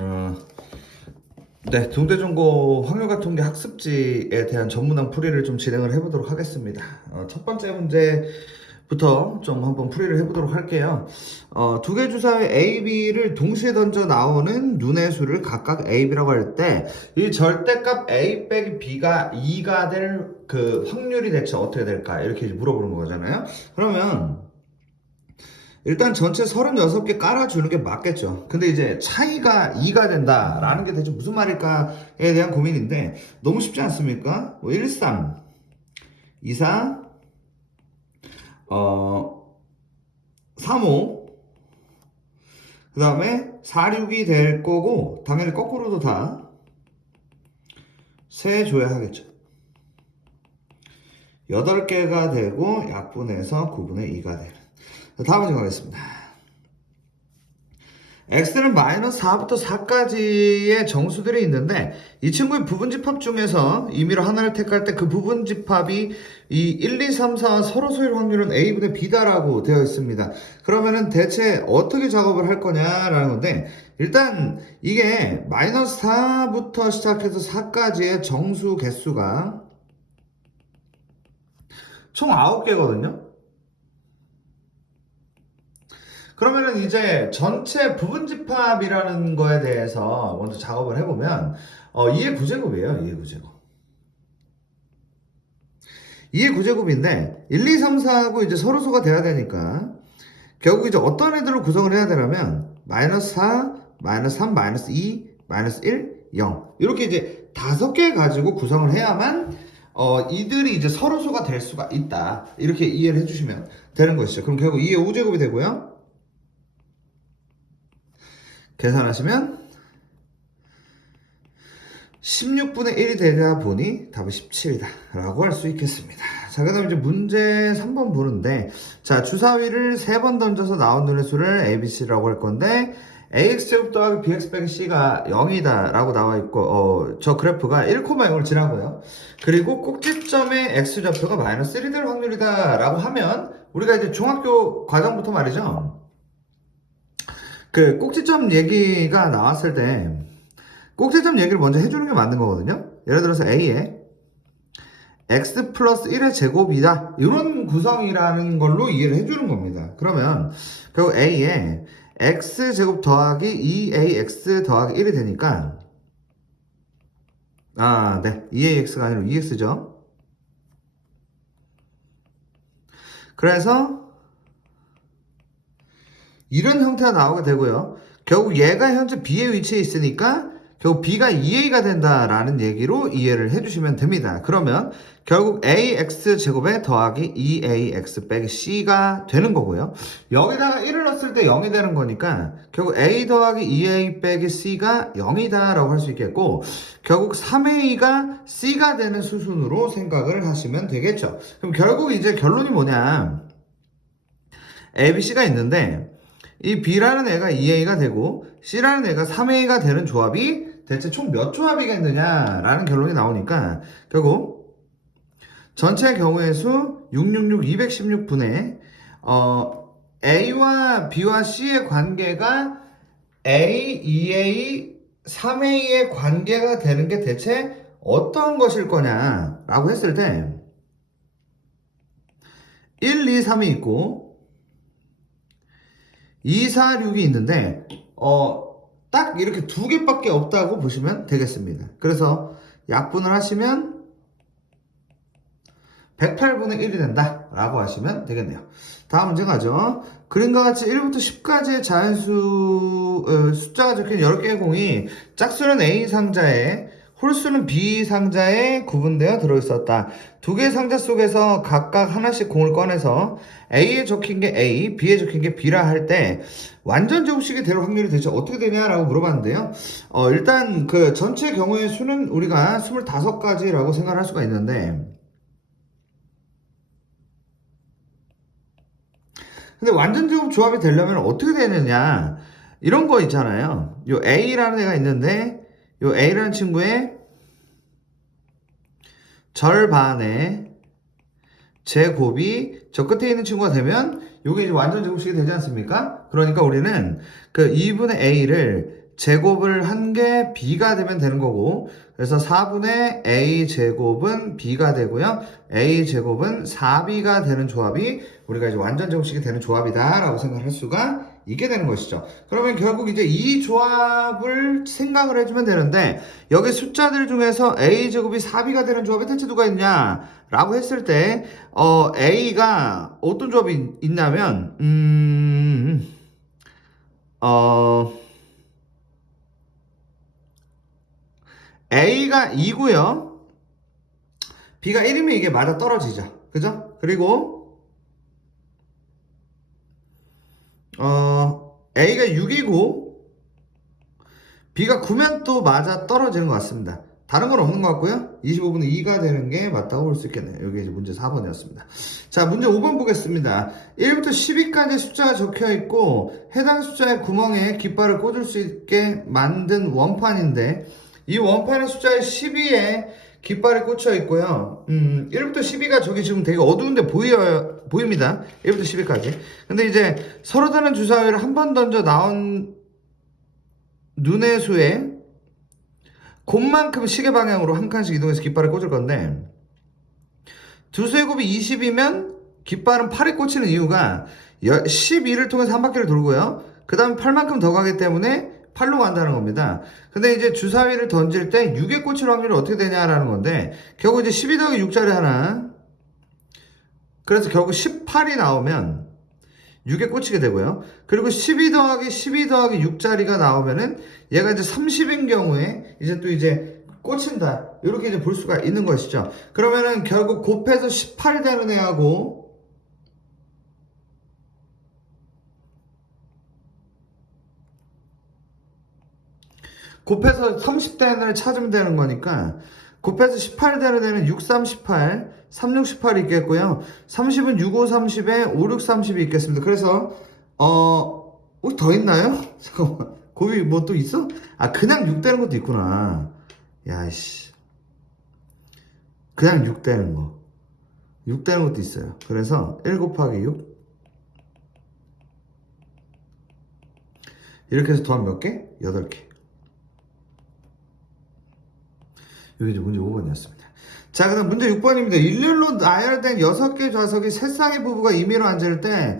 어, 네, 동대중고 확률과통계 학습지에 대한 전문항 풀이를 좀 진행을 해보도록 하겠습니다. 첫 번째 문제부터 좀 한번 풀이를 해보도록 할게요. 두 개 주사위 A, B를 동시에 던져 나오는 눈의 수를 각각 A, B라고 할 때 이 절대값 A 빼기 B가 2가 될 그 확률이 대체 어떻게 될까? 이렇게 물어보는 거잖아요. 그러면 일단 전체 36개 깔아주는 게 맞겠죠. 근데 이제 차이가 2가 된다라는 게 대체 무슨 말일까에 대한 고민인데 너무 쉽지 않습니까? 1, 3, 2, 4, 3, 5, 그 다음에 4, 6이 될 거고 당연히 거꾸로도 다 세줘야 하겠죠. 8개가 되고 약분해서 9분의 2가 되는. 다음 문제 가겠습니다. x는 마이너스 4부터 4까지의 정수들이 있는데 이 친구의 부분집합 중에서 임의로 하나를 택할 때 그 부분집합이 이 1, 2, 3, 4와 서로 소일 확률은 a분의 b다라고 되어 있습니다. 그러면은 대체 어떻게 작업을 할 거냐라는 건데 일단 이게 마이너스 4부터 시작해서 4까지의 정수 개수가 총 9개거든요. 그러면은 이제 전체 부분집합이라는 거에 대해서 먼저 작업을 해보면 2의 9제곱이에요. 2의 9제곱. 2의 9제곱인데 1, 2, 3, 4하고 이제 서로소가 돼야 되니까 결국 이제 어떤 애들로 구성을 해야 되냐면 마이너스 4, 마이너스 3, 마이너스 2, 마이너스 1, 0 이렇게 이제 5개 가지고 구성을 해야만 이들이 이제 서로소가 될 수가 있다. 이렇게 이해를 해주시면 되는 것이죠. 그럼 결국 2의 5제곱이 되고요. 계산하시면 16분의 1이 되다 보니 답은 17이다 라고 할 수 있겠습니다. 자, 그 다음 이제 문제 3번 보는데 자, 주사위를 3번 던져서 나온 눈의 수를 ABC라고 할 건데 AX제곱 더하기 BX 빼기 C가 0이다 라고 나와 있고 저 그래프가 1,0을 지나고요. 그리고 꼭지점의 X좌표가 마이너스 1이 될 확률이다 라고 하면 우리가 이제 중학교 과정부터 말이죠. 그 꼭지점 얘기가 나왔을 때 꼭지점 얘기를 먼저 해주는 게 맞는 거거든요. 예를 들어서 A에 x 플러스 1의 제곱이다. 이런 구성이라는 걸로 이해를 해주는 겁니다. 그러면 결국 A에 x제곱 더하기 2ax 더하기 1이 되니까 네. 2ax가 아니라 2x죠. 그래서 이런 형태가 나오게 되고요. 결국 얘가 현재 B의 위치에 있으니까 결국 B가 2A가 된다라는 얘기로 이해를 해주시면 됩니다. 그러면 결국 AX제곱에 더하기 2AX 빼기 C가 되는 거고요. 여기다가 1을 넣었을 때 0이 되는 거니까 결국 A 더하기 2A 빼기 C가 0이다 라고 할 수 있겠고 결국 3A가 C가 되는 수순으로 생각을 하시면 되겠죠. 그럼 결국 이제 결론이 뭐냐. ABC가 있는데 이 B라는 애가 2A가 되고 C라는 애가 3A가 되는 조합이 대체 총 몇 조합이겠느냐라는 결론이 나오니까 결국 전체 경우의 수 666, 216분의 A와 B와 C의 관계가 A, 2A, 3A의 관계가 되는 게 대체 어떤 것일 거냐라고 했을 때 1, 2, 3이 있고 2, 4, 6이 있는데 딱 이렇게 두 개밖에 없다고 보시면 되겠습니다. 그래서 약분을 하시면 108분의 1이 된다 라고 하시면 되겠네요. 다음 문제 가죠. 그림과 같이 1부터 10까지의 자연수 숫자가 적힌 10개의 공이 짝수는 A 상자에 홀수는 B 상자에 구분되어 들어있었다. 두 개의 상자 속에서 각각 하나씩 공을 꺼내서 A에 적힌 게 A, B에 적힌 게 B라 할 때 완전 제곱식이 될 확률이 대체 어떻게 되냐라고 물어봤는데요. 일단 그 전체 경우의 수는 우리가 25가지라고 생각할 수가 있는데 근데 완전 제곱 조합이 되려면 어떻게 되느냐 이런 거 있잖아요. 요 A라는 애가 있는데 요 A라는 친구의 절반의 제곱이 저 끝에 있는 친구가 되면 요게 이제 완전 제곱식이 되지 않습니까? 그러니까 우리는 그 2분의 A를 제곱을 한 게 b가 되면 되는 거고, 그래서 4분의 a 제곱은 b가 되고요. a 제곱은 4b가 되는 조합이 우리가 이제 완전 제곱식이 되는 조합이다 라고 생각할 수가 있게 되는 것이죠. 그러면 결국 이제 이 조합을 생각을 해주면 되는데, 여기 숫자들 중에서 a 제곱이 4b가 되는 조합이 대체 누가 있냐 라고 했을 때 a가 어떤 조합이 있냐면 A가 2고요. B가 1이면 이게 맞아 떨어지죠. 그죠? 그리고 A가 6이고 B가 9면 또 맞아 떨어지는 것 같습니다. 다른 건 없는 것 같고요. 25분의 2가 되는 게 맞다고 볼 수 있겠네요. 여기 이제 문제 4번이었습니다. 자, 문제 5번 보겠습니다. 1부터 10위까지 숫자가 적혀 있고 해당 숫자의 구멍에 깃발을 꽂을 수 있게 만든 원판인데, 이 원판의 숫자의 12에 깃발이 꽂혀 있고요. 1부터 12가 저기 지금 되게 어두운데 보입니다. 1부터 12까지. 근데 이제 서로 다른 주사위를 한 번 던져 나온 눈의 수에 곱만큼 시계 방향으로 한 칸씩 이동해서 깃발을 꽂을 건데, 두 수의 곱이 20이면 깃발은 8에 꽂히는 이유가 12를 통해서 한 바퀴를 돌고요. 그 다음에 8만큼 더 가기 때문에 8로 간다는 겁니다. 근데 이제 주사위를 던질 때 6에 꽂힐 확률이 어떻게 되냐라는 건데, 결국 이제 12 더하기 6짜리 하나, 그래서 결국 18이 나오면 6에 꽂히게 되고요. 그리고 12 더하기 12 더하기 6짜리가 나오면은 얘가 이제 30인 경우에 이제 또 이제 꽂힌다, 이렇게 이제 볼 수가 있는 것이죠. 그러면은 결국 곱해서 18 되는 애하고 곱해서 30되는 애를 찾으면 되는 거니까, 곱해서 18 되는 애는 6, 3, 18, 3, 6, 18이 있겠고요. 30은 6, 5, 30에 5, 6, 30이 있겠습니다. 그래서 더 있나요? 잠깐만, 곱이 뭐 또 있어? 아, 그냥 6 되는 것도 있구나. 야이씨, 그냥 6 되는 거, 6 되는 것도 있어요. 그래서 1 곱하기 6 이렇게 해서 더하면 몇 개? 8개. 여기 이제 문제 5번이었습니다. 자, 그 다음 문제 6번입니다. 일렬로 나열된 6개 좌석이 세 쌍의 부부가 임의로 앉을 때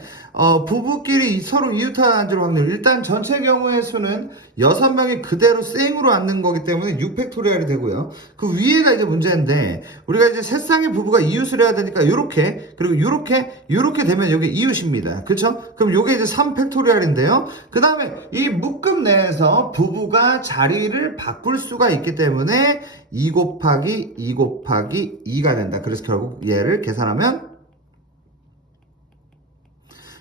부부끼리 서로 이웃하여 앉을 확률, 일단 전체 경우의 수는 6명이 그대로 쌩으로 앉는 거기 때문에 6팩토리얼이 되고요. 그 위에가 이제 문제인데, 우리가 이제 세 쌍의 부부가 이웃을 해야 되니까 요렇게, 그리고 요렇게 되면 여기 이웃입니다. 그쵸? 그럼 요게 이제 3팩토리얼인데요. 그 다음에 이 묶음 내에서 부부가 자리를 바꿀 수가 있기 때문에 2 곱하기 2 곱하기 2가 된다. 그래서 결국 얘를 계산하면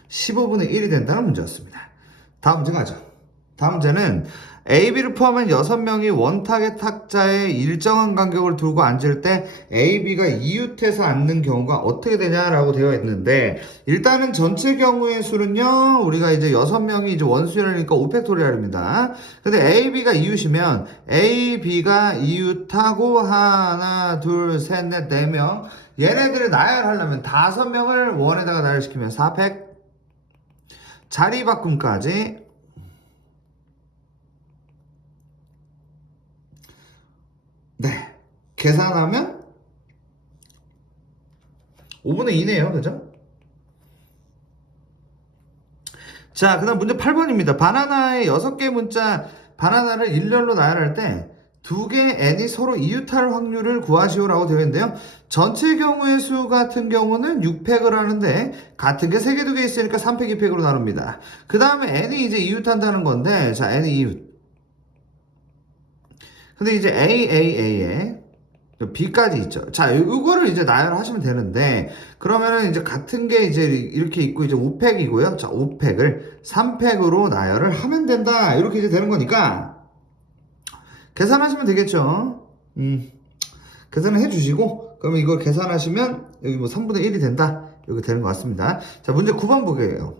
15분의 1이 된다는 문제였습니다. 다음 문제 가죠. 다음 문제는 A, B를 포함한 6명이 원탁의 탁자에 일정한 간격을 두고 앉을 때 A, B가 이웃해서 앉는 경우가 어떻게 되냐라고 되어 있는데, 일단은 전체 경우의 수는요, 우리가 이제 6명이 이제 원수열이니까 5팩토리얼입니다. 근데 A, B가 이웃이면 A, B가 이웃하고 하나, 둘, 셋, 넷, 4명, 얘네들을 나열하려면 5명을 원에다가 나열시키면 4팩, 자리 바꿈까지 네, 계산하면 5분의 2네요. 그죠? 자, 그 다음 문제 8번입니다. 바나나의 6개 문자, 바나나를 일렬로 나열할 때 2개 n이 서로 이웃할 확률을 구하시오라고 되어 있는데요. 전체 경우의 수 같은 경우는 6팩을 하는데, 같은 게 3개, 2개 있으니까 3팩, 2팩으로 나눕니다. 그 다음에 n이 이제 이웃한다는 건데, 자, n이 이웃. 근데 이제 AAA에 B까지 있죠. 자, 이거를 이제 나열하시면 되는데, 그러면은 이제 같은 게 이제 이렇게 있고 이제 5팩이고요. 자, 5팩을 3팩으로 나열을 하면 된다. 이렇게 이제 되는 거니까 계산하시면 되겠죠. 계산을 해주시고, 그러면 이걸 계산하시면 여기 뭐 3분의 1이 된다. 이렇게 되는 것 같습니다. 자, 문제 9번 보게요.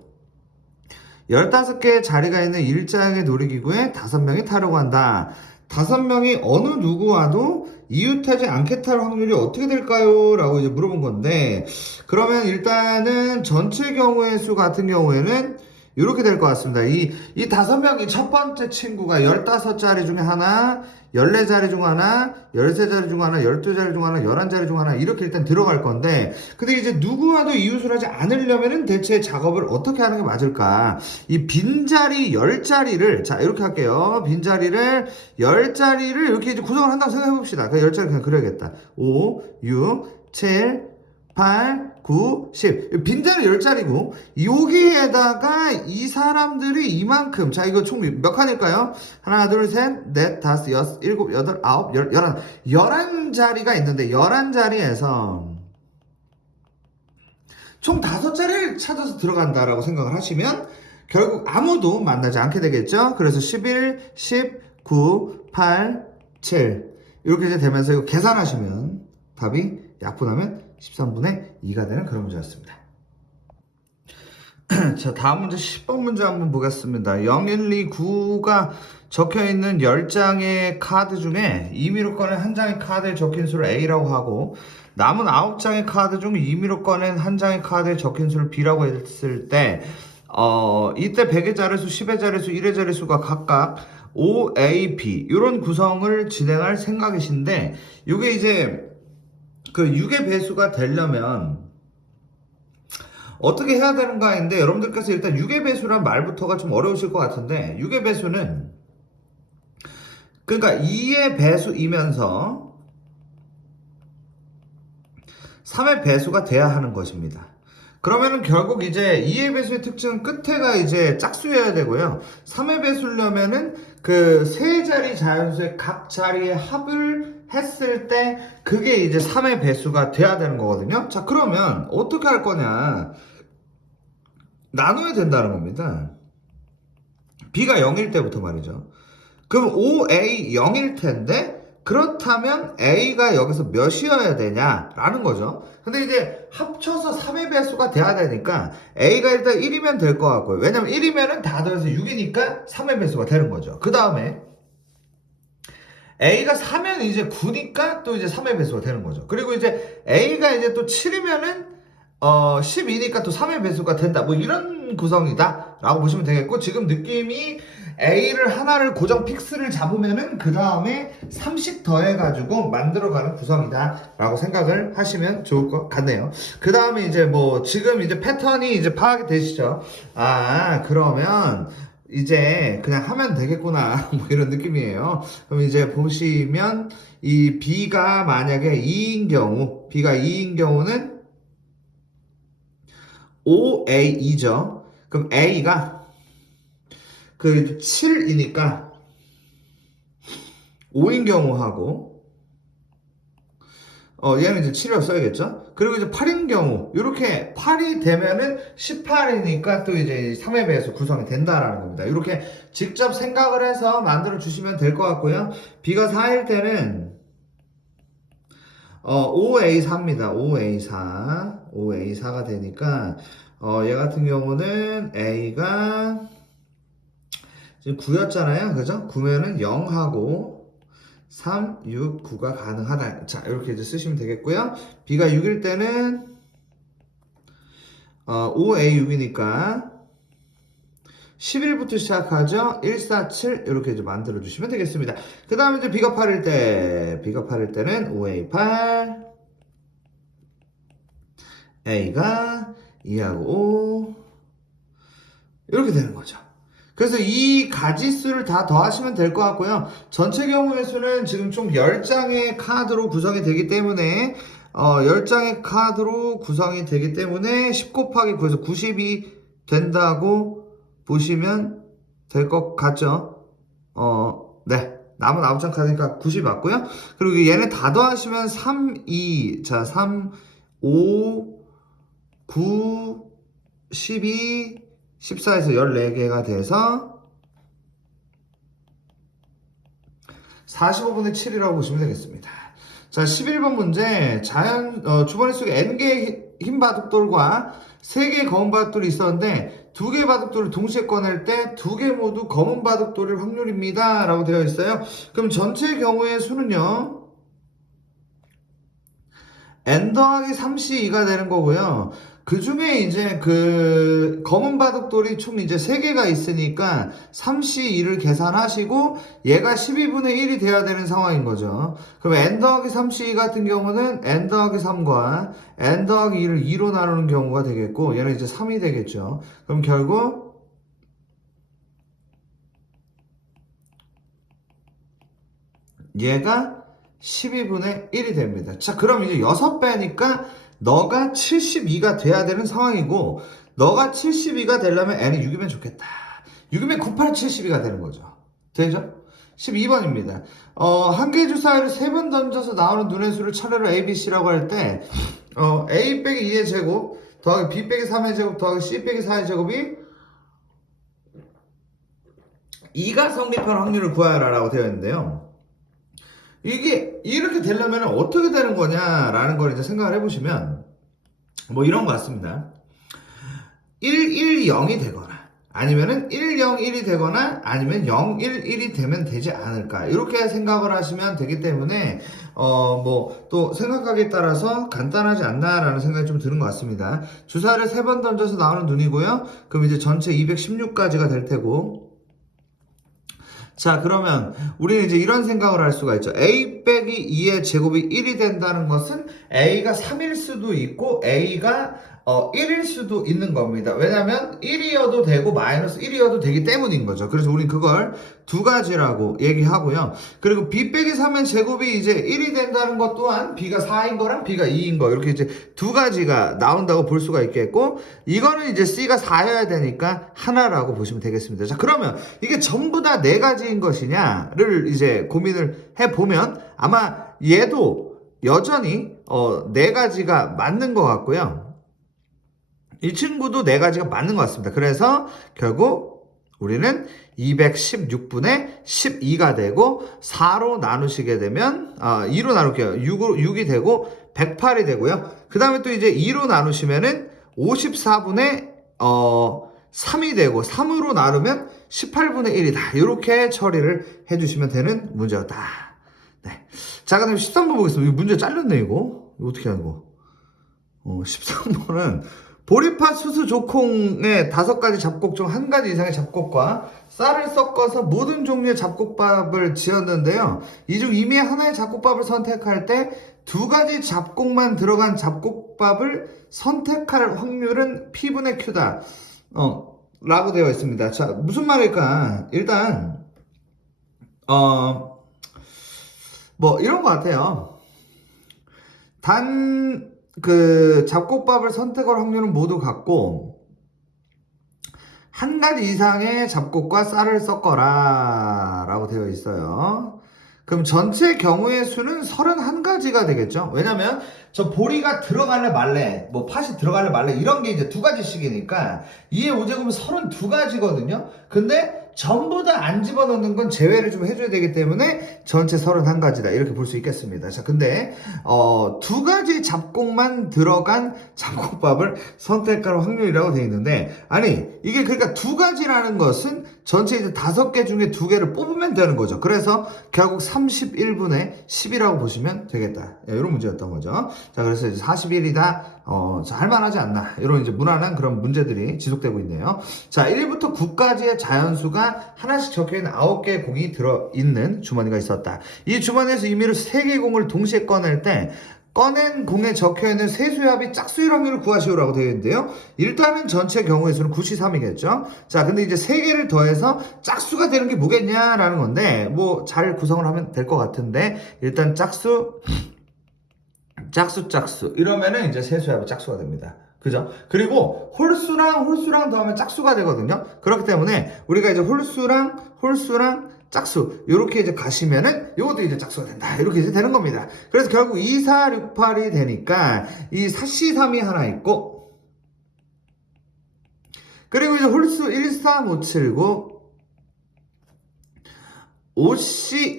15개의 자리가 있는 일자형의 놀이기구에 5명이 타려고 한다. 5명이 어느 누구와도 이웃하지 않게 탈 확률이 어떻게 될까요? 라고 이제 물어본 건데, 그러면 일단은 전체 경우의 수 같은 경우에는 이렇게 될 것 같습니다. 이 5명이 첫 번째 친구가 15자리 중에 하나, 14자리 중 하나, 13자리 중 하나, 12자리 중 하나, 11자리 중 하나, 이렇게 일단 들어갈 건데, 근데 이제 누구와도 이웃을 하지 않으려면은 대체 작업을 어떻게 하는 게 맞을까? 이 빈자리 10자리를, 자, 이렇게 할게요. 빈자리를 10자리를 이렇게 이제 구성을 한다고 생각해 봅시다. 그 10자리 그냥 그려야겠다. 5, 6, 7, 8, 9, 10. 빈자리 10자리고, 여기에다가 이 사람들이 이만큼, 자, 이거 총 몇 칸일까요? 하나, 둘, 셋, 넷, 다섯, 여섯, 일곱, 여덟, 아홉, 열, 11자리가 있는데, 11자리에서 총 5자리를 찾아서 들어간다라고 생각을 하시면, 결국 아무도 만나지 않게 되겠죠? 그래서 11, 10, 9, 8, 7. 이렇게 이제 되면서 이거 계산하시면 답이 약분하면 13분의 2가 되는 그런 문제였습니다. 자, 다음 문제 10번 문제 한번 보겠습니다. 0, 1, 2, 9가 적혀있는 10장의 카드 중에 임의로 꺼낸 한 장의 카드에 적힌 수를 A라고 하고, 남은 9장의 카드 중 임의로 꺼낸 한 장의 카드에 적힌 수를 B라고 했을 때, 이때 100의 자릿수, 10의 자릿수, 1의 자릿수가 각각 O, A, B 이런 구성을 진행할 생각이신데, 이게 이제 그 6의 배수가 되려면 어떻게 해야 되는가 했는데, 여러분들께서 일단 6의 배수란 말부터가 좀 어려우실 것 같은데, 6의 배수는 그러니까 2의 배수이면서 3의 배수가 돼야 하는 것입니다. 그러면은 결국 이제 2의 배수의 특징은 끝에가 이제 짝수여야 되고요. 3의 배수려면은 그 세 자리 자연수의 각 자리의 합을 했을 때 그게 이제 3의 배수가 돼야 되는 거거든요. 자, 그러면 어떻게 할 거냐? 나눠야 된다는 겁니다. B가 0일 때부터 말이죠. 그럼 OA 0일 텐데, 그렇다면 A가 여기서 몇이어야 되냐라는 거죠. 근데 이제 합쳐서 3의 배수가 돼야 되니까 A가 일단 1이면 될 것 같고요. 왜냐면 1이면은 다 더해서 6이니까 3의 배수가 되는 거죠. 그 다음에 A가 4면 이제 9니까 또 이제 3의 배수가 되는 거죠. 그리고 이제 A가 이제 또 7이면은 12니까 또 3의 배수가 된다. 뭐 이런 구성이다 라고 보시면 되겠고, 지금 느낌이 A를 하나를 고정 픽스를 잡으면은 그 다음에 3씩 더해가지고 만들어가는 구성이다 라고 생각을 하시면 좋을 것 같네요. 그 다음에 이제 뭐 지금 이제 패턴이 이제 파악이 되시죠? 아, 그러면 이제 그냥 하면 되겠구나 뭐 이런 느낌이에요. 그럼 이제 보시면 이 B가 만약에 2인 경우, B가 2인 경우는 OA2죠. 그럼 A가 그 7이니까 5인 경우하고, 얘는 이제 7이라고 써야겠죠? 그리고 이제 8인 경우, 이렇게 8이 되면은 18이니까 또 이제 3의 배에서 구성이 된다라는 겁니다. 이렇게 직접 생각을 해서 만들어 주시면 될 것 같고요. B가 4일 때는, 5A4입니다. 5A4. 5A4가 되니까, 얘 같은 경우는 A가 지금 9였잖아요. 그죠? 9면은 0하고 3, 6, 9가 가능하다. 자, 이렇게 이제 쓰시면 되겠고요. B가 6일 때는 5A6이니까 11부터 시작하죠. 1, 4, 7 이렇게 이제 만들어 주시면 되겠습니다. 그 다음에 이제 B가 8일 때는 5A8, A가 2하고 5 이렇게 되는 거죠. 그래서 이 가지수를 다 더하시면 될 것 같고요. 전체 경우의 수는 지금 총 10장의 카드로 구성이 되기 때문에 10장의 카드로 구성이 되기 때문에 10 곱하기 9에서 90이 된다고 보시면 될 것 같죠? 네. 남은 9장 카드니까 90이 맞고요. 그리고 얘네 다 더하시면 3, 2, 자, 3, 5, 9, 12, 14에서 14개가 돼서 45분의 7이라고 보시면 되겠습니다. 자, 11번 문제. 주머니 속에 N개의 흰 바둑돌과 3개의 검은 바둑돌이 있었는데 2개의 바둑돌을 동시에 꺼낼 때 2개 모두 검은 바둑돌일 확률입니다 라고 되어 있어요. 그럼 전체 경우의 수는요, N 더하기 3C2가 되는 거고요. 그 중에 이제 그 검은 바둑돌이 총 이제 3개가 있으니까 3C2를 계산하시고 얘가 12분의 1이 돼야 되는 상황인 거죠. 그럼 n 더하기 3C2 같은 경우는 n 더하기 3과 n 더하기 2를 2로 나누는 경우가 되겠고 얘는 이제 3이 되겠죠. 그럼 결국 얘가 12분의 1이 됩니다. 자, 그럼 이제 6배니까 너가 72가 돼야 되는 상황이고 너가 72가 되려면 n이 6이면 좋겠다. 6이면 98, 72가 되는 거죠. 되죠? 12번입니다. 한 개의 주사위를 3번 던져서 나오는 눈의 수를 차례로 A, B, C라고 할 때 A 빼기 2의 제곱 더하기 B 빼기 3의 제곱 더하기 C 빼기 4의 제곱이 2가 성립할 확률을 구하라 라고 되어 있는데요. 이게 이렇게 되려면 어떻게 되는 거냐라는 걸 이제 생각을 해보시면 뭐 이런 것 같습니다. 1, 1, 0이 되거나 아니면은 1, 0, 1이 되거나 아니면 0, 1, 1이 되면 되지 않을까 이렇게 생각을 하시면 되기 때문에 뭐 또 생각하기에 따라서 간단하지 않나라는 생각이 좀 드는 것 같습니다. 주사를 3번 던져서 나오는 눈이고요. 그럼 이제 전체 216가지가 될 테고 자, 그러면 우리는 이제 이런 생각을 할 수가 있죠. A 빼기 2의 제곱이 1이 된다는 것은 A가 3일 수도 있고 A가 1일 수도 있는 겁니다. 왜냐면 1이어도 되고 마이너스 1이어도 되기 때문인 거죠. 그래서 우린 그걸 두 가지라고 얘기하고요. 그리고 B 빼기 3의 제곱이 이제 1이 된다는 것 또한 B가 4인 거랑 B가 2인 거 이렇게 이제 두 가지가 나온다고 볼 수가 있겠고 이거는 이제 C가 4여야 되니까 하나라고 보시면 되겠습니다. 자, 그러면 이게 전부 다 네 가지인 것이냐를 이제 고민을 해보면 아마 얘도 여전히 네 가지가 맞는 것 같고요. 이 친구도 네 가지가 맞는 것 같습니다. 그래서 결국 우리는 216분의 12가 되고 4로 나누시게 되면 2로 나눌게요. 6이 되고 108이 되고요. 그 다음에 또 이제 2로 나누시면은 54분의 3이 되고 3으로 나누면 18분의 1이다. 이렇게 처리를 해주시면 되는 문제였다. 네. 자, 그다음 13번 보겠습니다. 이거 문제 잘렸네 이거 어떻게 하는 거? 13번은 보리팥, 수수, 조콩의 5가지 잡곡 중 1가지 이상의 잡곡과 쌀을 섞어서 모든 종류의 잡곡밥을 지었는데요. 이 중 이미 하나의 잡곡밥을 선택할 때 2가지 잡곡만 들어간 잡곡밥을 선택할 확률은 P분의 Q다. 라고 되어 있습니다. 자, 무슨 말일까? 일단, 뭐, 이런 것 같아요. 잡곡밥을 선택할 확률은 모두 같고, 1가지 이상의 잡곡과 쌀을 섞어라 라고 되어 있어요. 그럼 전체 경우의 수는 31가지가 되겠죠. 왜냐면 저 보리가 들어갈래 말래 뭐 팥이 들어갈래 말래 이런 게 이제 2가지씩이니까 2의 5제곱은 32가지거든요. 근데 전부 다 안 집어넣는 건 제외를 좀 해줘야 되기 때문에 전체 31가지다 이렇게 볼 수 있겠습니다. 자, 근데 2가지 잡곡만 들어간 잡곡밥을 선택할 확률이라고 되어 있는데 아니 이게 그러니까 2가지라는 것은 전체 이제 5개 중에 2개를 뽑으면 되는 거죠. 그래서 결국 31분의 10이라고 보시면 되겠다. 이런 문제였던 거죠. 자, 그래서 이제 41이다. 할만하지 않나. 이런 이제 무난한 그런 문제들이 지속되고 있네요. 자, 1부터 9까지의 자연수가 하나씩 적혀있는 9개의 공이 들어있는 주머니가 있었다. 이 주머니에서 임의로 3개의 공을 동시에 꺼낼 때 꺼낸 공에 적혀있는 세수의 합이 짝수일 확률을 구하시오라고 되어 있는데요. 일단은 전체 경우의 수는 93이겠죠. 자, 근데 이제 3개를 더해서 짝수가 되는 게 뭐겠냐라는 건데 뭐 잘 구성을 하면 될 것 같은데 일단 짝수 이러면은 이제 세수의 합이 짝수가 됩니다. 그죠? 그리고 홀수랑 더하면 짝수가 되거든요. 그렇기 때문에 우리가 이제 홀수랑 짝수 이렇게 이제 가시면은 이것도 이제 짝수가 된다 이렇게 이제 되는 겁니다. 그래서 결국 2, 4, 6, 8이 되니까 이 4C3이 하나 있고 그리고 이제 홀수 1, 3, 5, 7, 9 5C,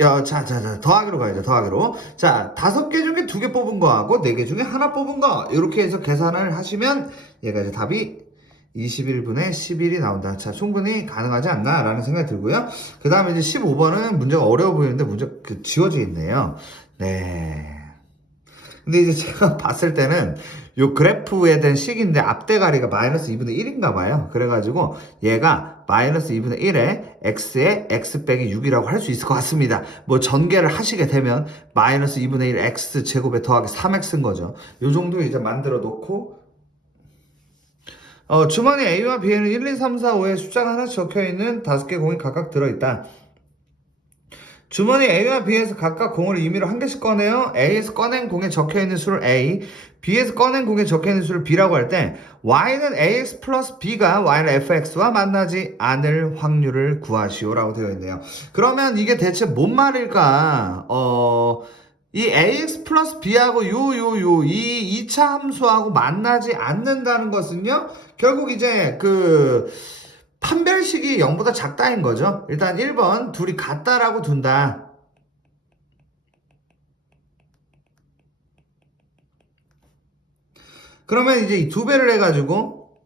더하기로 가야죠, 더하기로. 자, 5개 중에 2개 뽑은 거하고 4개 중에 하나 뽑은 거. 이렇게 해서 계산을 하시면 얘가 이제 답이 21분의 11이 나온다. 자, 충분히 가능하지 않나? 라는 생각이 들고요. 그 다음에 이제 15번은 문제가 어려워 보이는데 문제가 지워져 있네요. 네. 근데 이제 제가 봤을 때는 요 그래프에 대한 식인데 앞대가리가 마이너스 2분의 1인가 봐요. 그래가지고 얘가 마이너스 2분의 1에 x에 x 빼기 6이라고 할 수 있을 것 같습니다. 뭐 전개를 하시게 되면 마이너스 2분의 1 x 제곱에 더하기 3x인 거죠. 요 정도 이제 만들어 놓고 주머니 A와 B에는 1, 2, 3, 4, 5의 숫자가 하나씩 적혀있는 5개 공이 각각 들어있다. 주머니 A와 B에서 각각 공을 임의로 한 개씩 꺼내요. A에서 꺼낸 공에 적혀있는 수를 A, B에서 꺼낸 공에 적혀있는 수를 B라고 할 때 Y는 AX 플러스 B가 Y는 FX와 만나지 않을 확률을 구하시오라고 되어 있네요. 그러면 이게 대체 뭔 말일까? 이 AX 플러스 B하고 이 2차 함수하고 만나지 않는다는 것은요, 결국 이제 판별식이 0보다 작다인 거죠. 일단 1번 둘이 같다라고 둔다. 그러면 이제 이 2배를 해가지고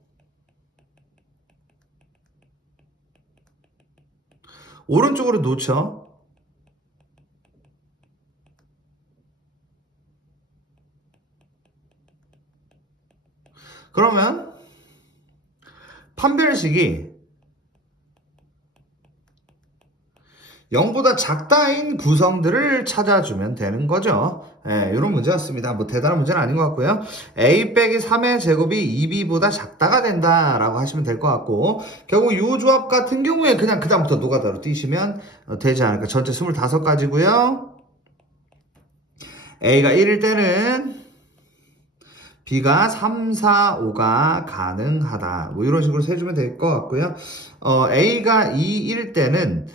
오른쪽으로 놓죠. 그러면 판별식이 0보다 작다인 구성들을 찾아주면 되는 거죠. 이런 문제였습니다. 뭐 대단한 문제는 아닌 것 같고요. a 빼기 3의 제곱이 2b보다 작다가 된다라고 하시면 될 것 같고, 결국 이 조합 같은 경우에 그냥 그 다음부터 노가다로 뛰시면 되지 않을까. 전체 25가지고요. a가 1일 때는 B가 3, 4, 5가 가능하다. 뭐 이런 식으로 세주면 될 것 같고요. A가 2일 때는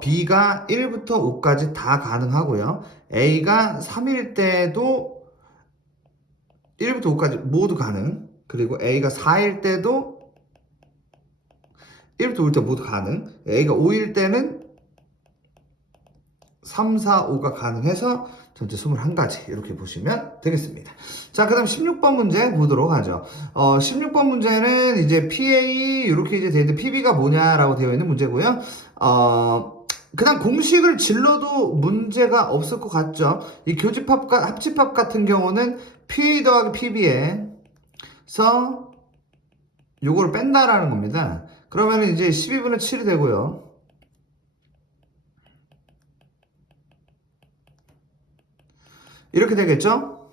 B가 1부터 5까지 다 가능하고요. A가 3일 때도 1부터 5까지 모두 가능. 그리고 A가 4일 때도 1부터 5일 때 모두 가능. A가 5일 때는 3, 4, 5가 가능해서 전체 21가지 이렇게 보시면 되겠습니다. 자, 그 다음 16번 문제 보도록 하죠. 16번 문제는 이제 PA 이렇게 이제 되어 있는데 PB가 뭐냐라고 되어 있는 문제고요. 그냥 공식을 질러도 문제가 없을 것 같죠. 이 교집합과 합집합 같은 경우는 PA 더하기 PB에서 요거를 뺀다라는 겁니다. 그러면 이제 12분의 7이 되고요. 이렇게 되겠죠?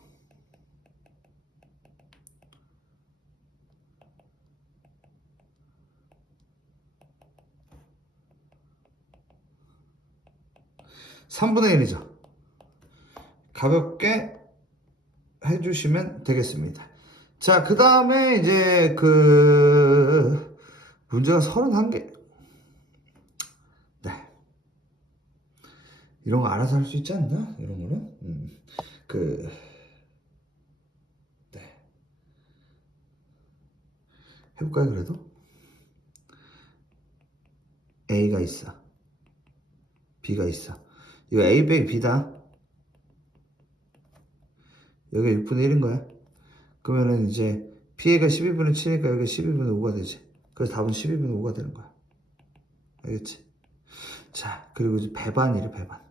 (3분의 1이죠) 가볍게 해주시면 되겠습니다. 자, 그 다음에 이제 문제가 31개. 네. 이런 거 알아서 할 수 있지 않나? 이런 거는? 네. 해볼까요, 그래도? A가 있어. B가 있어. 이거 A 빼기 B다. 여기가 6분의 1인 거야. 그러면은 이제 PA가 12분의 7이니까 여기가 12분의 5가 되지. 그래서 답은 12분의 5가 되는 거야. 알겠지? 자, 그리고 이제 배반이래, 배반.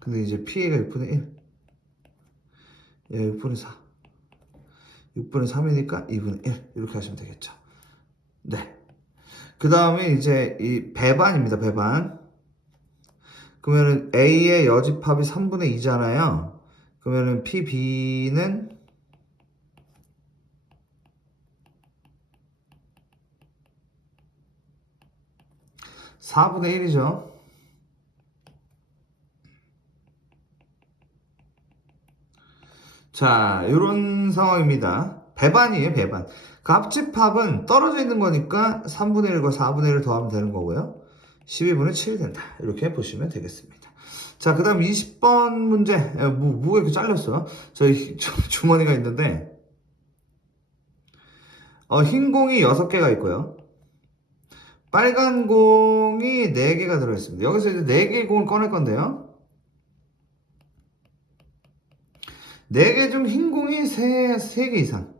근데 이제 PA가 6분의 1. 얘 6분의 4. 6분의 3이니까 2분의 1. 이렇게 하시면 되겠죠. 네. 그 다음에 이제 이 배반입니다, 배반. 그러면은 A의 여집합이 3분의 2잖아요. 그러면은 PB는 4분의 1이죠. 자, 이런 상황입니다. 배반이에요, 배반. 그 합집합은 떨어져 있는 거니까 3분의 1과 4분의 1을 더하면 되는 거고요. 12분의 7이 된다. 이렇게 보시면 되겠습니다. 자, 그 다음 20번 문제. 뭐가 이렇게 잘렸어? 저희 주머니가 있는데, 흰 공이 6개가 있고요. 빨간 공이 4개가 들어있습니다. 여기서 이제 4개의 공을 꺼낼 건데요. 4개 중 흰 공이 3개 이상.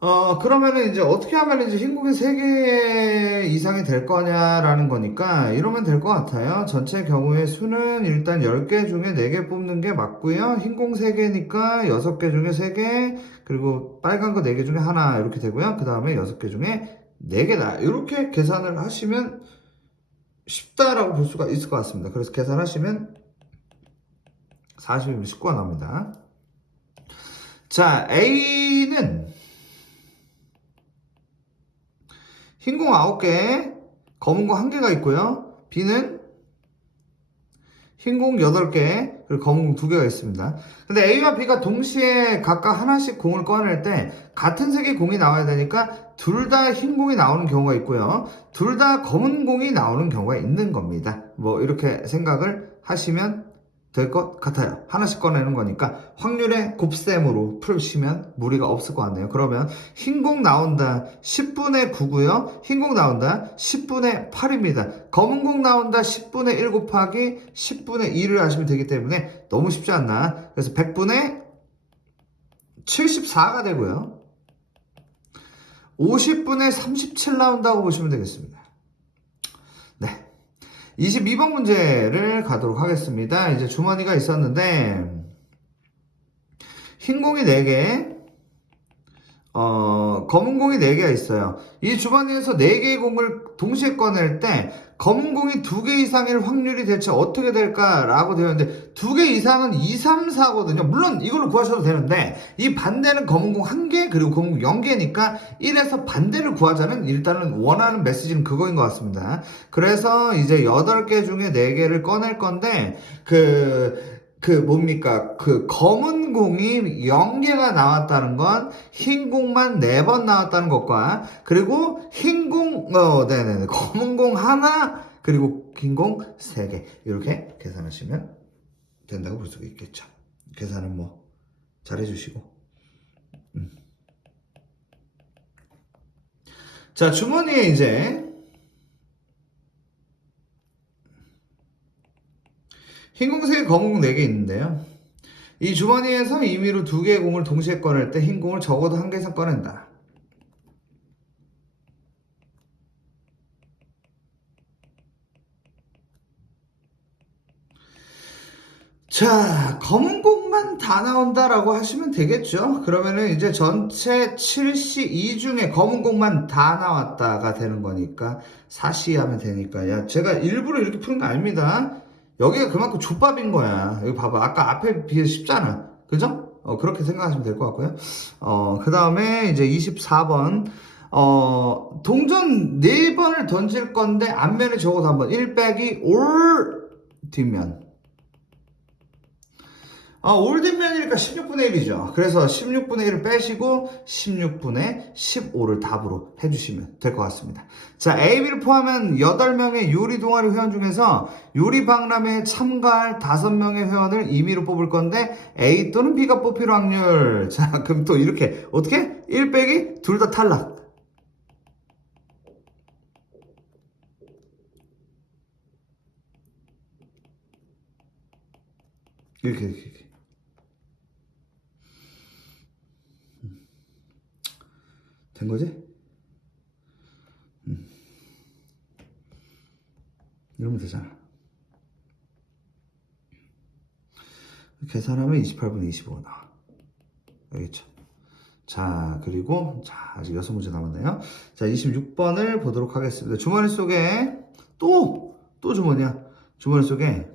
그러면은 이제 어떻게 하면 이제 흰공이 3개 이상이 될 거냐라는 거니까 이러면 될 것 같아요. 전체 경우의 수는 일단 10개 중에 4개 뽑는 게 맞고요. 흰공 3개니까 6개 중에 3개, 그리고 빨간 거 4개 중에 하나 이렇게 되고요. 그 다음에 6개 중에 4개다. 이렇게 계산을 하시면 쉽다라고 볼 수가 있을 것 같습니다. 그래서 계산하시면 40이면 19가 나옵니다. 자, A는 흰공 9개, 검은공 1개가 있고요. B는 흰공 8개, 그리고 검은공 2개가 있습니다. 근데 A와 B가 동시에 각각 하나씩 공을 꺼낼 때 같은 색의 공이 나와야 되니까 둘 다 흰공이 나오는 경우가 있고요. 둘 다 검은공이 나오는 경우가 있는 겁니다. 뭐 이렇게 생각을 하시면 될 것 같아요. 하나씩 꺼내는 거니까 확률의 곱셈으로 풀시면 무리가 없을 것 같네요. 그러면 흰공 나온다 10분의 9고요. 흰공 나온다 10분의 8입니다. 검은공 나온다 10분의 1 곱하기 10분의 2를 하시면 되기 때문에 너무 쉽지 않나. 그래서 100분의 74가 되고요. 50분의 37 나온다고 보시면 되겠습니다. 네. 22번 문제를 가도록 하겠습니다. 이제 주머니가 있었는데, 흰 공이 4개, 검은 공이 4개가 있어요. 이 주머니에서 4개의 공을 동시에 꺼낼 때, 검은 공이 2개 이상일 확률이 대체 어떻게 될까라고 되어 있는데, 2개 이상은 2, 3, 4거든요. 물론 이걸로 구하셔도 되는데, 이 반대는 검은 공 1개, 그리고 검은 공 0개니까 1에서 반대를 구하자는 일단은 원하는 메시지는 그거인 것 같습니다. 그래서 이제 8개 중에 4개를 꺼낼 건데, 뭡니까? 검은 공이 0개가 나왔다는 건 흰 공만 4번 나왔다는 것과, 그리고 네네네. 검은 공 하나, 그리고 흰 공 3개. 이렇게 계산하시면 된다고 볼 수가 있겠죠. 계산은 뭐, 잘 해주시고. 자, 주머니에 이제, 흰공 3개, 검은공 4개 있는데요. 이 주머니에서 임의로 2개의 공을 동시에 꺼낼 때 흰 공을 적어도 1개 이상 꺼낸다. 자, 검은 공만 다 나온다라고 하시면 되겠죠. 그러면은 이제 전체 7시2 중에 검은 공만 다 나왔다가 되는 거니까 4시 하면 되니까. 야, 제가 일부러 이렇게 푸는 거 아닙니다. 여기가 그만큼 족밥인 거야. 여기 봐봐. 아까 앞에 비해 쉽잖아. 그죠? 그렇게 생각하시면 될 것 같고요. 그 다음에 이제 24번. 동전 4번을 던질 건데 앞면에 적어도 한번 1 빼기 올 뒷면. 올뒷면이니까 16분의 1이죠. 그래서 16분의 1을 빼시고 16분의 15를 답으로 해주시면 될 것 같습니다. 자, AB를 포함한 8명의 요리 동아리 회원 중에서 요리 박람회에 참가할 5명의 회원을 임의로 뽑을 건데 A 또는 B가 뽑힐 확률. 자, 그럼 또 이렇게 어떻게? 1 빼기 둘 다 탈락. 이렇게. 된 거지? 이러면 되잖아. 계산하면 28분의 25가 나와. 알겠죠? 자, 그리고, 아직 6문제 남았네요. 자, 26번을 보도록 하겠습니다. 주머니 속에, 또 주머니야. 주머니 속에,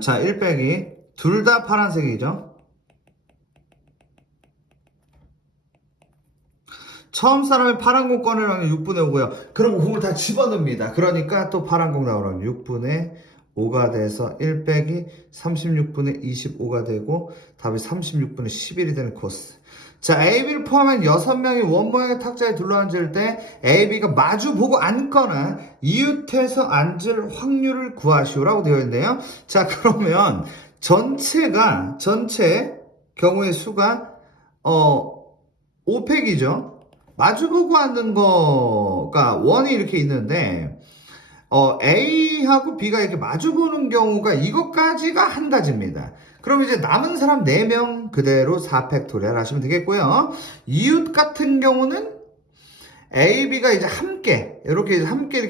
자, 1 빼기, 둘 다 파란색이죠? 처음 사람이 파란 공 꺼내라면 6분의 5고요. 그럼 공을 다 집어넣습니다. 그러니까 또 파란 공 나오라면 6분의 5가 돼서 1 빼기 36분의 25가 되고 답이 36분의 11이 되는 코스. 자, AB를 포함한 6명이 원모양의 탁자에 둘러앉을 때 AB가 마주 보고 앉거나 이웃해서 앉을 확률을 구하시오라고 되어 있는데요. 자, 그러면 전체 경우의 수가 어, 5팩이죠. 마주보고 하는 거가 원이 이렇게 있는데, A하고 B가 이렇게 마주보는 경우가 이것까지가 한 가지입니다. 그럼 이제 남은 사람 4명 그대로 4팩토리얼 하시면 되겠고요. 이웃 같은 경우는 A, B가 이제 함께 이렇게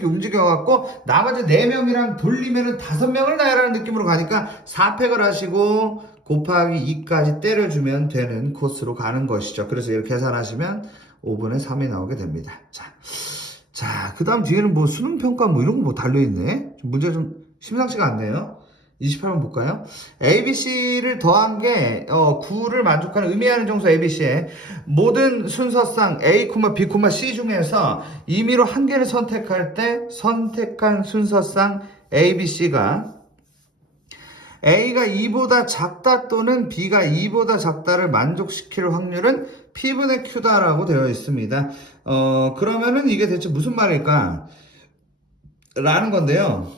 움직여갖고 나머지 4명이랑 돌리면은 5명을 나열하는 느낌으로 가니까 4팩을 하시고 곱하기 2까지 때려주면 되는 코스로 가는 것이죠. 그래서 이렇게 계산하시면 5분의 3이 나오게 됩니다. 자, 그 다음 뒤에는 뭐 수능평가 뭐 이런 거 뭐 달려있네? 문제 좀 심상치가 않네요. 28번 볼까요? ABC를 더한 게 9를 만족하는 의미하는 정수 ABC의 모든 순서상 A, B, C 중에서 임의로 한 개를 선택할 때 선택한 순서상 ABC가 A가 2보다 작다 또는 B가 2보다 작다를 만족시킬 확률은 P분의 Q다라고 되어 있습니다. 그러면은 이게 대체 무슨 말일까? 라는 건데요.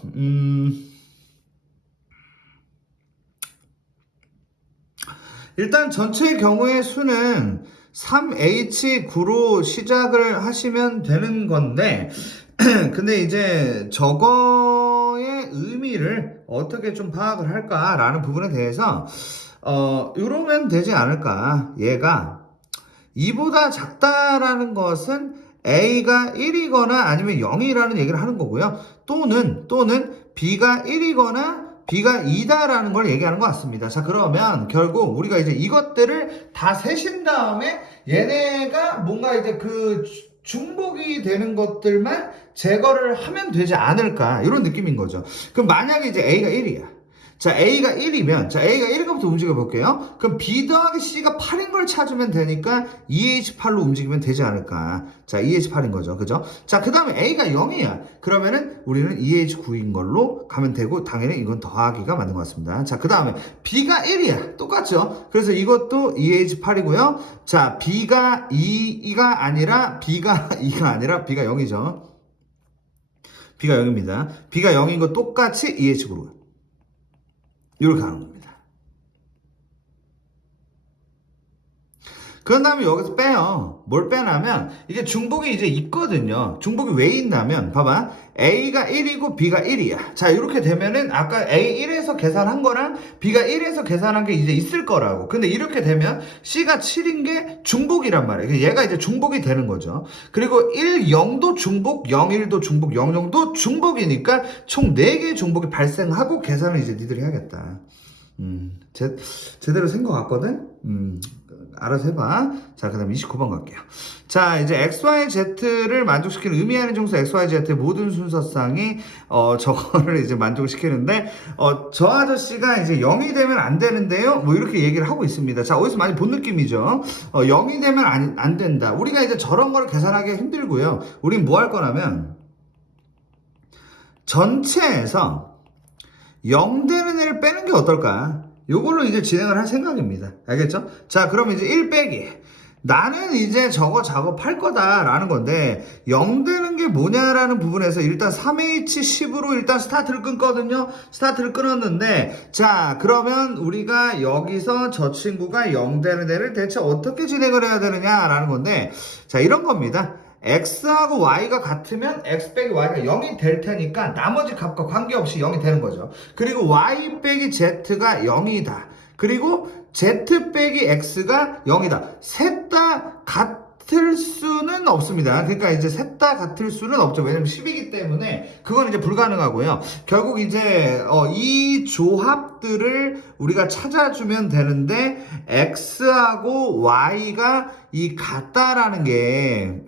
일단 전체의 경우의 수는 3H9로 시작을 하시면 되는 건데, 근데 이제 저거의 의미를 어떻게 좀 파악을 할까라는 부분에 대해서, 이러면 되지 않을까. 얘가 2보다 작다라는 것은 A가 1이거나 아니면 0이라는 얘기를 하는 거고요. 또는 B가 1이거나 B가 2다라는 걸 얘기하는 것 같습니다. 자, 그러면 결국 우리가 이제 이것들을 다 세신 다음에 얘네가 뭔가 이제 그 중복이 되는 것들만 제거를 하면 되지 않을까 이런 느낌인 거죠. 그럼 만약에 이제 A가 1이야. 자, A가 1이면, 자, A가 1인것부터 움직여 볼게요. 그럼 B 더하기 C가 8인 걸 찾으면 되니까 2H8로 움직이면 되지 않을까. 자, 2H8인 거죠. 그죠? 자, 그 다음에 A가 0이야. 그러면은 우리는 2H9인 걸로 가면 되고, 당연히 이건 더하기가 맞는 것 같습니다. 자, 그 다음에 B가 1이야. 똑같죠? 그래서 이것도 2H8이고요. 자, B가 2가 아니라, B가 2가 아니라, B가 0이죠. B가 0입니다. B가 0인 거 똑같이 2H9로. 이렇게 하는 겁니다. 그런 다음에 여기서 빼요. 뭘 빼냐면 이게 중복이 이제 있거든요. 중복이 왜 있냐면 봐봐. A가 1이고 B가 1이야. 자, 이렇게 되면은 아까 A 1에서 계산한 거랑 B가 1에서 계산한 게 이제 있을 거라고. 근데 이렇게 되면 C가 7인 게 중복이란 말이에요. 얘가 이제 중복이 되는 거죠. 그리고 1, 0도 중복, 0, 1도 중복, 0, 0도 중복이니까 총 4개의 중복이 발생하고 계산을 이제 니들이 해야겠다. 제대로 생각 같거든? 알아서 해봐. 자, 그 다음 29번 갈게요. 자, 이제 XYZ를 만족시키는 의미하는 정수 XYZ의 모든 순서상이, 저거를 이제 만족시키는데, 저 아저씨가 이제 0이 되면 안 되는데요? 뭐 이렇게 얘기를 하고 있습니다. 자, 어디서 많이 본 느낌이죠? 0이 되면 안 된다. 우리가 이제 저런 거를 계산하기 힘들고요. 우린 뭐 할 거냐면, 전체에서 0 되는 애를 빼는 게 어떨까? 요걸로 이제 진행을 할 생각입니다. 알겠죠? 자, 그럼 이제 1 빼기. 나는 이제 저거 작업할 거다라는 건데 0 되는 게 뭐냐라는 부분에서 일단 3H10으로 일단 스타트를 끊거든요. 스타트를 끊었는데 자, 그러면 우리가 여기서 저 친구가 0 되는 애를 대체 어떻게 진행을 해야 되느냐라는 건데 자, 이런 겁니다. x하고 y가 같으면 x 빼기 y가 0이 될 테니까 나머지 값과 관계없이 0이 되는 거죠. 그리고 y 빼기 z가 0이다. 그리고 z 빼기 x가 0이다. 셋 다 같을 수는 없습니다. 그러니까 이제 셋 다 같을 수는 없죠. 왜냐면 10이기 때문에 그건 이제 불가능하고요. 결국 이제 이 조합들을 우리가 찾아주면 되는데 x하고 y가 이 같다라는 게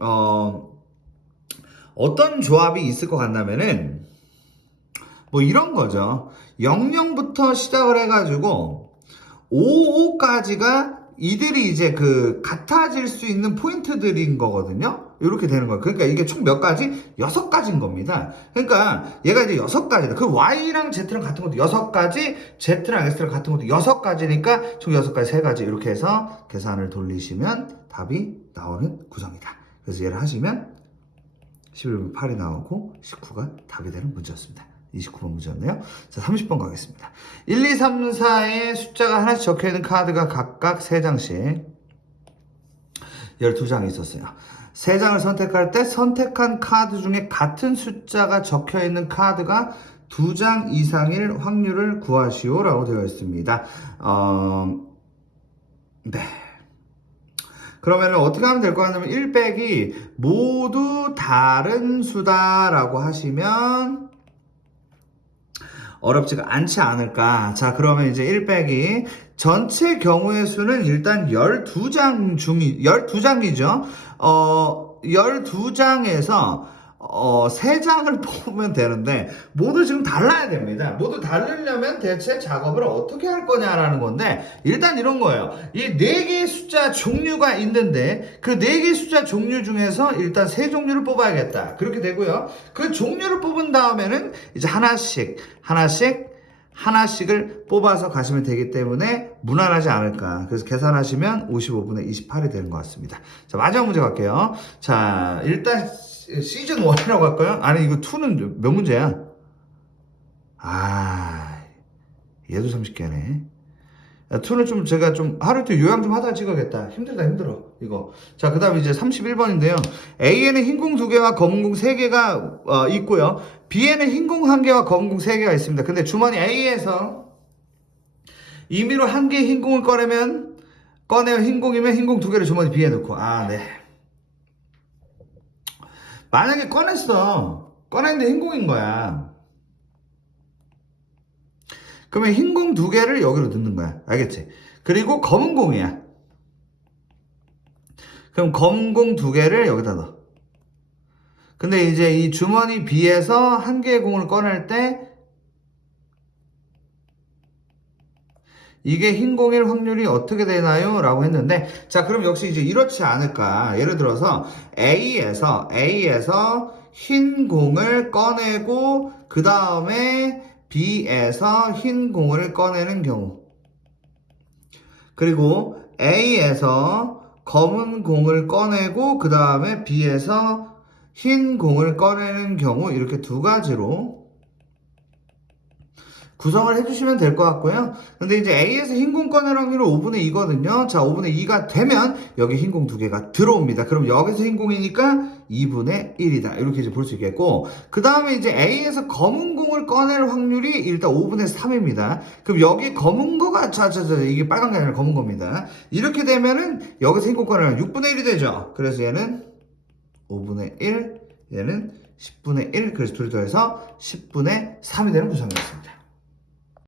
어떤 조합이 있을 것 같냐면은 뭐 이런 거죠. 00부터 시작을 해가지고 55까지가 이들이 이제 그 같아질 수 있는 포인트들인 거거든요. 이렇게 되는 거예요. 그러니까 이게 총 몇 가지? 6가지인 겁니다. 그러니까 얘가 이제 6가지다. 그 Y랑 Z랑 같은 것도 6가지, Z랑 X랑 같은 것도 6가지니까 총 6가지, 3가지 이렇게 해서 계산을 돌리시면 답이 나오는 구성이다. 그래서 얘를 하시면 11분 8이 나오고 19가 답이 되는 문제였습니다. 29번 문제였네요. 자, 30번 가겠습니다. 1, 2, 3, 4에 숫자가 하나씩 적혀있는 카드가 각각 3장씩 12장이 있었어요. 3장을 선택할 때 선택한 카드 중에 같은 숫자가 적혀 있는 카드가 2장 이상일 확률을 구하시오 라고 되어 있습니다. 네. 그러면 어떻게 하면 될 것 같냐면 1 빼기 모두 다른 수다라고 하시면 어렵지가 않지 않을까. 자, 그러면 이제 1 빼기 전체 경우의 수는 일단 12장이죠. 12장에서 3장을 뽑으면 되는데 모두 지금 달라야 됩니다. 모두 다르려면 대체 작업을 어떻게 할 거냐라는 건데 일단 이런 거예요. 이 4개의 숫자 종류가 있는데 그 4개의 숫자 종류 중에서 일단 3종류를 뽑아야겠다. 그렇게 되고요. 그 종류를 뽑은 다음에는 이제 하나씩을 뽑아서 가시면 되기 때문에 무난하지 않을까. 그래서 계산하시면 55분의 28이 되는 것 같습니다. 자, 마지막 문제 갈게요. 자, 일단 시즌 1이라고 할까요? 아니, 이거 2는 몇 문제야? 얘도 30개네. 2는 좀 제가 좀 하루 이틀 요양 좀 하다가 찍어야겠다. 힘들어, 이거. 자, 그 다음에 이제 31번인데요. A에는 흰공 2개와 검은공 3개가 있고요. B에는 흰공 1개와 검은공 3개가 있습니다. 근데 주머니 A에서 임의로 1개 흰공을 꺼내면 흰공이면 흰공 2개를 주머니 B에 넣고. 네. 만약에 꺼냈는데 흰공인 거야. 그러면 흰공 2개를 여기로 넣는 거야. 알겠지? 그리고 검은 공이야. 그럼 검은 공 2개를 여기다 넣어. 근데 이제 이 주머니 B에서 1개의 공을 꺼낼 때 이게 흰 공일 확률이 어떻게 되나요? 라고 했는데, 자, 그럼 역시 이제 이렇지 않을까. 예를 들어서 A에서 흰 공을 꺼내고 그 다음에 B에서 흰 공을 꺼내는 경우, 그리고 A에서 검은 공을 꺼내고 그 다음에 B에서 흰 공을 꺼내는 경우, 이렇게 2가지로 구성을 해주시면 될 것 같고요. 근데 이제 A에서 흰공 꺼낼 확률은 5분의 2거든요. 자, 5분의 2가 되면 여기 흰공 2개가 들어옵니다. 그럼 여기서 흰공이니까 2분의 1이다. 이렇게 이제 볼 수 있겠고, 그 다음에 이제 A에서 검은 공을 꺼낼 확률이 일단 5분의 3입니다. 그럼 여기 검은 거가, 이게 빨간 게 아니라 검은 겁니다. 이렇게 되면은 여기서 흰공 꺼내면 6분의 1이 되죠. 그래서 얘는 5분의 1, 얘는 10분의 1, 그래서 둘이 더해서 10분의 3이 되는 구성이었습니다.